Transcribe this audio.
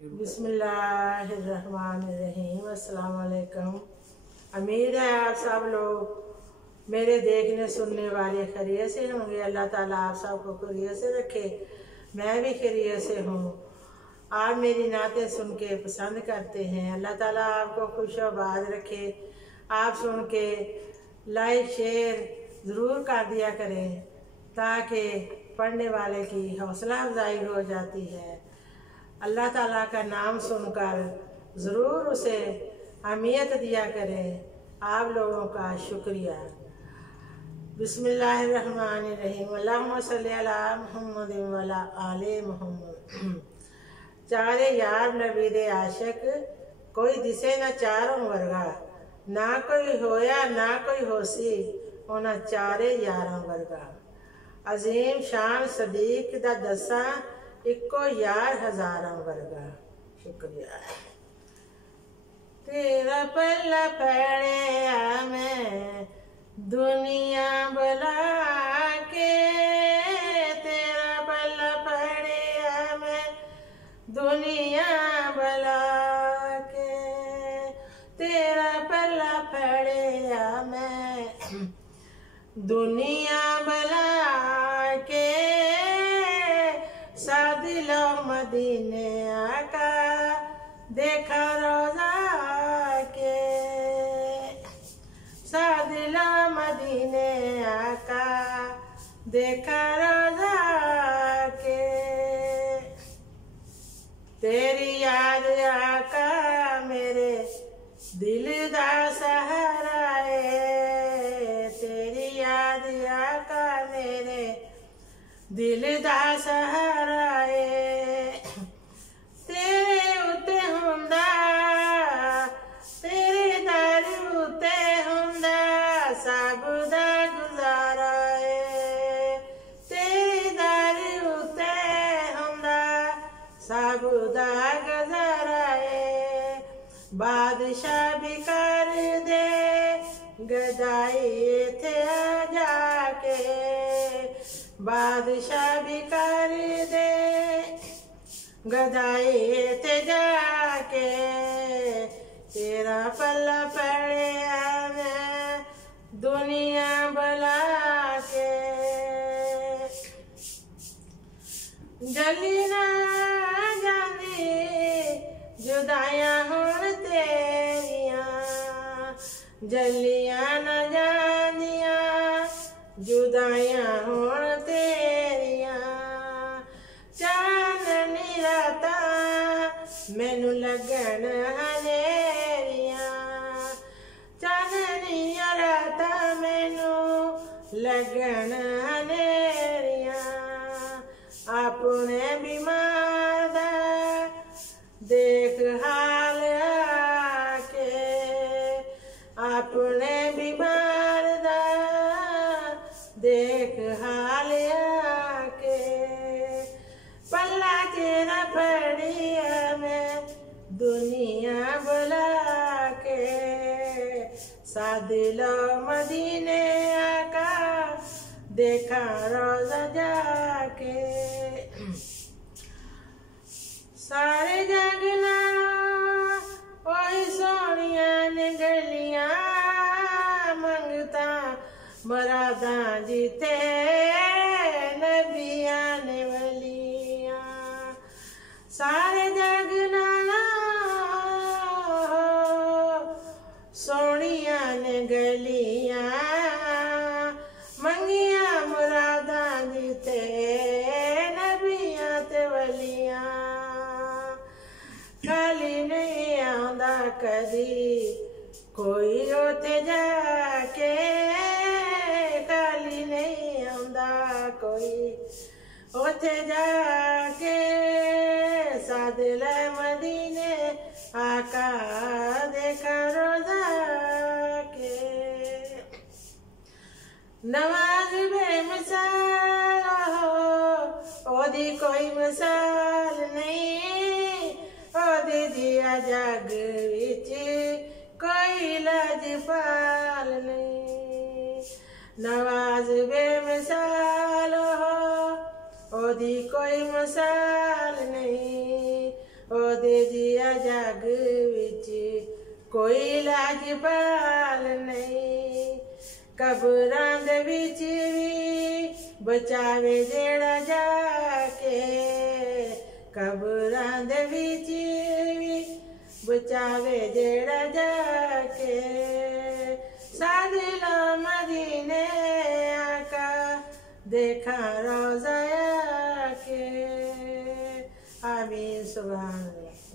बिस्मिल्लाहिर्रहमानिर्रहीम। अस्सलाम वालेकुम। उम्मीद है आप सब लोग मेरे देखने सुनने वाले खैरियत से होंगे। अल्लाह ताला आप सबको खैरियत से रखे, मैं भी खैरियत से हूँ। आप मेरी नातें सुन के पसंद करते हैं, अल्लाह ताला आपको खुशआबाद रखे। आप सुन के लाइक शेयर ज़रूर कर दिया करें ताकि पढ़ने वाले की हौसला अफजाई हो जाती है। अल्लाह ताला का नाम सुनकर ज़रूर उसे अहमियत दिया करें। आप लोगों का शुक्रिया। बिस्मिल्लाहिर्रहमानिर्रहीम। अल्लाहुम्मा सल्ली अला मुहम्मद व अला आले मुहम्मद। चारे यार नबी दे आशिक, कोई दिसे ना चारों वर्गा। ना कोई होया ना कोई होसी, उन्हां चारे यारां वर्गा। अजीम शान सदीक दा दसा, इको यार हजारां वर्गा। शुक्रिया। तेरा पल्ला पड़िया मैं दुनिया बुला के, तेरा पल्ला पड़िया मैं दुनिया बुला के, तेरा पल्ला पड़िया मैं दुनिया बुला के। सादिलो मदीने आका देखा रोजा के, सादिलो मदीने आका देखा रोजा के। तेरी याद आका मेरे दिल दा सहारा है, तेरी याद आका मेरे दिल दा सहारा है। तेरे उत्ते हुंदा, तेरे दर उत्ते हुंदा सब दा गुजारा है, तेरे दर उत्ते हुंदा सब दा गुजारा है। बादशाह भी कर दे गदाई इत्थे आ जाके, बादशाह भी कर दे गदाई ते जाके। तेरा पल्ला पड़िया मैं दुनिया बुला के। जली ना जानी जुदाइयां हुण तेरियां, जलियां ना जानियां जुदाइयां हुण तेरियां। चाननी राता मैनू लगन हनेरियां, चाननी राता मैनू लगन हनेरियां। अपने बीमार दा देख हाल आके, अपने बीमार दा देख हाल आके। पल्ला तेरा पड़िया मैं दुनिया बुला के, सादिलो मदीने आका देखा रोजा जाके। सारे जग नालों ओही सोनिया ने गलियां, मंगता मरादा जीते नबियां ने वलियां। सारे जग नालों सोनिया ने गलियां, मंगिया मुरादा जीते नबियां ते वलियां। खाली नहीं आंदा कदी कोई उथे जाके, खाली नहीं आंदा कोई उथे जाके। सादिले मदीने आका देखा रोजा के। नवाज बेमिसाल हो ओदी कोई मिसाल नहीं, ओदी जिया जग विच कोई लजपाल नहीं। नवाज बेमिसाल हो ओदी कोई मिसाल नहीं, ओदे जिया जग विच कोई लाजपाल नहीं। कबरां दे विच भी बचावे जेड़ा जाके, कबरां दे विच भी बचावे जेड़ा जाके। सादिला मदीने आका देखा रोज़ा के। आमीन सुभान अल्लाह।